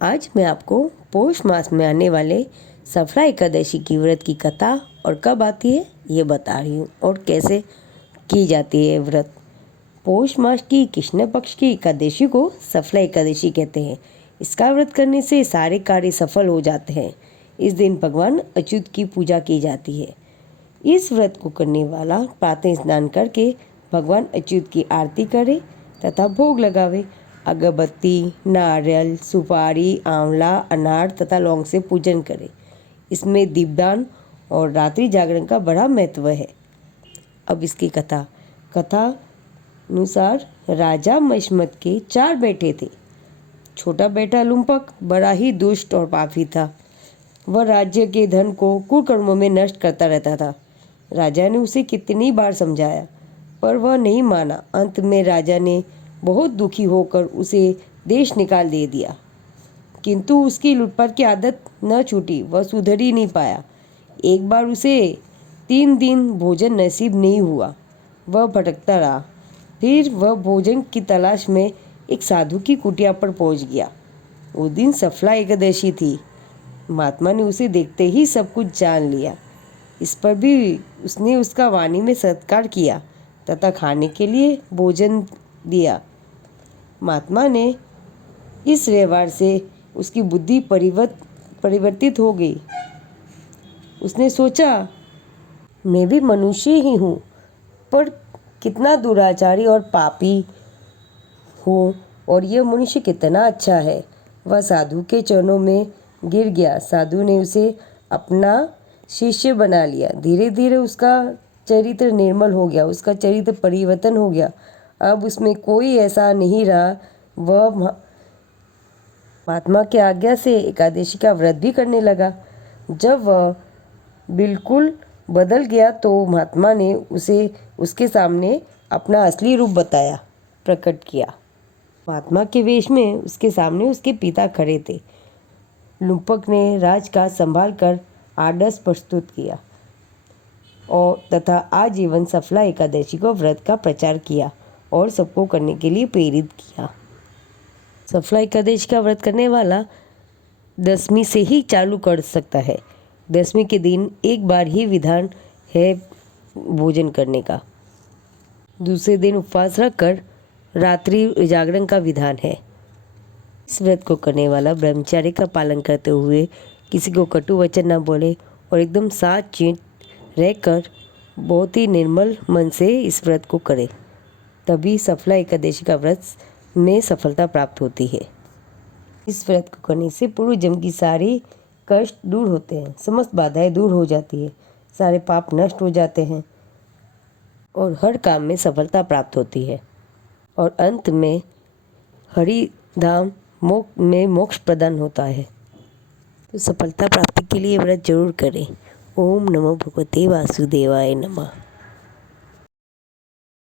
आज मैं आपको पौष मास में आने वाले सफला एकादशी की व्रत की कथा और कब आती है ये बता रही हूँ और कैसे की जाती है व्रत। पौष मास की कृष्ण पक्ष की एकादशी को सफला एकादशी कहते हैं। इसका व्रत करने से सारे कार्य सफल हो जाते हैं। इस दिन भगवान अच्युत की पूजा की जाती है। इस व्रत को करने वाला प्रातः स्नान करके भगवान अच्युत की आरती करे तथा भोग लगावे। अगरबत्ती, नारियल, सुपारी, आंवला, अनार तथा लौंग से पूजन करे। इसमें दीपदान और रात्रि जागरण का बड़ा महत्व है। अब इसकी कथा अनुसार राजा मशमत के 4 बेटे थे। छोटा बेटा लुम्पक बड़ा ही दुष्ट और पापी था। वह राज्य के धन को कुकर्मों में नष्ट करता रहता था। राजा ने उसे कितनी बार समझाया पर वह नहीं माना। अंत में राजा ने बहुत दुखी होकर उसे देश निकाल दे दिया। किंतु उसकी लूटपाट की आदत न छूटी। वह सुधर ही नहीं पाया। एक बार उसे 3 दिन भोजन नसीब नहीं हुआ। वह भटकता रहा। फिर वह भोजन की तलाश में एक साधु की कुटिया पर पहुंच गया। उस दिन सफला एकादशी थी। महात्मा ने उसे देखते ही सब कुछ जान लिया। इस पर भी उसने उसका वाणी में सत्कार किया तथा खाने के लिए भोजन दिया। महात्मा ने इस व्यवहार से उसकी बुद्धि परिवर्तित हो गई। उसने सोचा, मैं भी मनुष्य ही हूँ, पर कितना दुराचारी और पापी हूँ और यह मनुष्य कितना अच्छा है। वह साधु के चरणों में गिर गया। साधु ने उसे अपना शिष्य बना लिया। धीरे धीरे उसका चरित्र निर्मल हो गया। उसका चरित्र परिवर्तन हो गया। अब उसमें कोई ऐसा नहीं रहा। वह महात्मा की आज्ञा से एकादशी का व्रत भी करने लगा। जब वह बिल्कुल बदल गया तो महात्मा ने उसे उसके सामने अपना असली रूप प्रकट किया। महात्मा के वेश में उसके सामने उसके पिता खड़े थे। लुम्पक ने राजकाज संभाल कर आदर्श प्रस्तुत किया और तथा आजीवन सफला एकादशी को व्रत का प्रचार किया और सबको करने के लिए प्रेरित किया। सफला एकादशी का व्रत करने वाला 10वीं से ही चालू कर सकता है। 10वीं के दिन एक बार ही विधान है भोजन करने का। दूसरे दिन उपवास रखकर रात्रि जागरण का विधान है। इस व्रत को करने वाला ब्रह्मचर्य का पालन करते हुए किसी को कटु वचन न बोले और एकदम सात चीत रहकर बहुत ही निर्मल मन से इस व्रत को करे, तभी सफला एकादशी का व्रत में सफलता प्राप्त होती है। इस व्रत को करने से पूर्व जन्म की सारी कष्ट दूर होते हैं, समस्त बाधाएं दूर हो जाती है, सारे पाप नष्ट हो जाते हैं और हर काम में सफलता प्राप्त होती है और अंत में हरि धाम में मोक्ष प्रदान होता है। तो सफलता प्राप्ति के लिए व्रत जरूर करें। ओम नमो भगवते वासुदेवाय नमः।